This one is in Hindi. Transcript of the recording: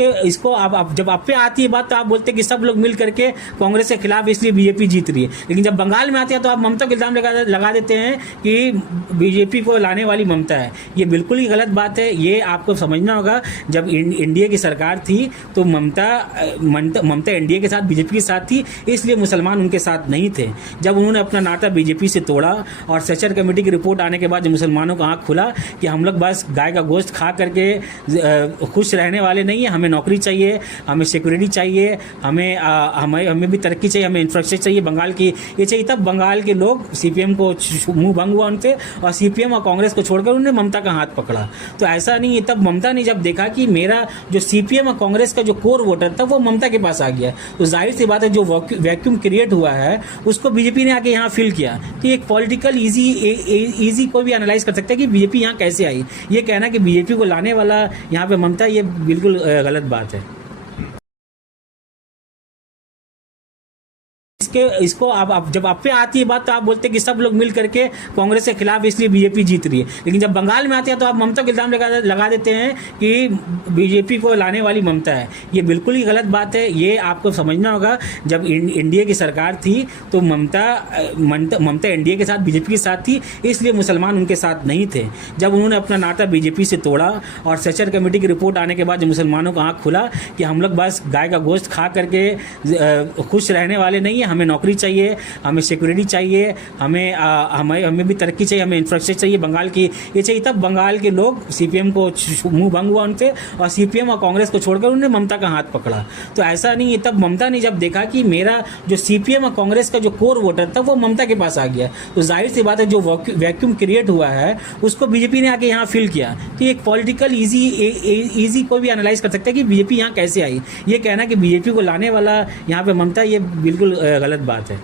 इसको आप जब आप पे आती है बात तो आप बोलते हैं कि सब लोग मिल करके कांग्रेस के खिलाफ इसलिए बीजेपी जीत रही है, लेकिन जब बंगाल में आती है तो आप ममता को इल्जाम लगा देते हैं कि बीजेपी को लाने वाली ममता है। ये बिल्कुल ही गलत बात है, ये आपको समझना होगा। जब एनडीए की सरकार थी तो ममता एनडीए के साथ बीजेपी के साथ थी, इसलिए मुसलमान उनके साथ नहीं थे। जब उन्होंने अपना नाता बीजेपी से तोड़ा और सेचर कमेटी की रिपोर्ट आने के बाद मुसलमानों का आंख खुला कि हम लोग बस गाय का गोश्त खा करके खुश रहने वाले नहीं है, हमें नौकरी चाहिए, हमें सिक्योरिटी चाहिए, हमें भी तरक्की चाहिए, हमें इंफ्रास्ट्रक्चर चाहिए, बंगाल की ये चाहिए। तब बंगाल के लोग सीपीएम को मुंह भंग हुआ उनसे और सीपीएम और कांग्रेस को छोड़कर उन्होंने ममता का हाथ पकड़ा। तो ऐसा नहीं है, तब ममता ने जब देखा कि मेरा जो सीपीएम और कांग्रेस का जो कोर वोटर था वो ममता के पास आ गया, तो जाहिर सी बात है जो वैक्यूम क्रिएट हुआ है उसको बीजेपी ने आके यहाँ फिल किया। तो एक पॉलिटिकल इजी कोई भी एनालाइज कर सकता है कि बीजेपी यहाँ कैसे आई। ये कहना कि बीजेपी को लाने वाला यहाँ पे ममता, ये बिल्कुल गलत बात है। इसको आप जब आप पे आती है बात तो आप बोलते हैं कि सब लोग मिल करके कांग्रेस के खिलाफ इसलिए बीजेपी जीत रही है, लेकिन जब बंगाल में आती है तो आप ममता को इल्जाम लगा देते हैं कि बीजेपी को लाने वाली ममता है। ये बिल्कुल ही गलत बात है, ये आपको समझना होगा। जब एनडीए की सरकार थी तो ममता एनडीए के साथ बीजेपी के साथ थी, इसलिए मुसलमान उनके साथ नहीं थे। जब उन्होंने अपना नाता बीजेपी से तोड़ा और सेचर कमेटी की रिपोर्ट आने के बाद मुसलमानों का आंख खुला कि हम लोग बस गाय का गोश्त खा करके खुश रहने वाले नहीं है, हमें नौकरी चाहिए, हमें सिक्योरिटी चाहिए, हमें भी तरक्की चाहिए, हमें इंफ्रास्ट्रक्चर चाहिए, बंगाल की ये चाहिए। तब बंगाल के लोग सीपीएम को मुंह भंग हुआ उनसे और सीपीएम और कांग्रेस को छोड़कर उन्होंने ममता का हाथ पकड़ा। तो ऐसा नहीं है, तब ममता ने जब देखा कि मेरा जो सीपीएम और कांग्रेस का जो कोर वोटर था वो ममता के पास आ गया, तो जाहिर सी बात है जो वैक्यूम क्रिएट हुआ है उसको बीजेपी ने आके यहाँ फिल किया। तो एक पॉलिटिकल इजी कोई भी एनालाइज कर सकता है कि बीजेपी यहाँ कैसे आई। ये कहना कि बीजेपी को लाने वाला यहाँ पे ममता, ये बिल्कुल गलत बात है।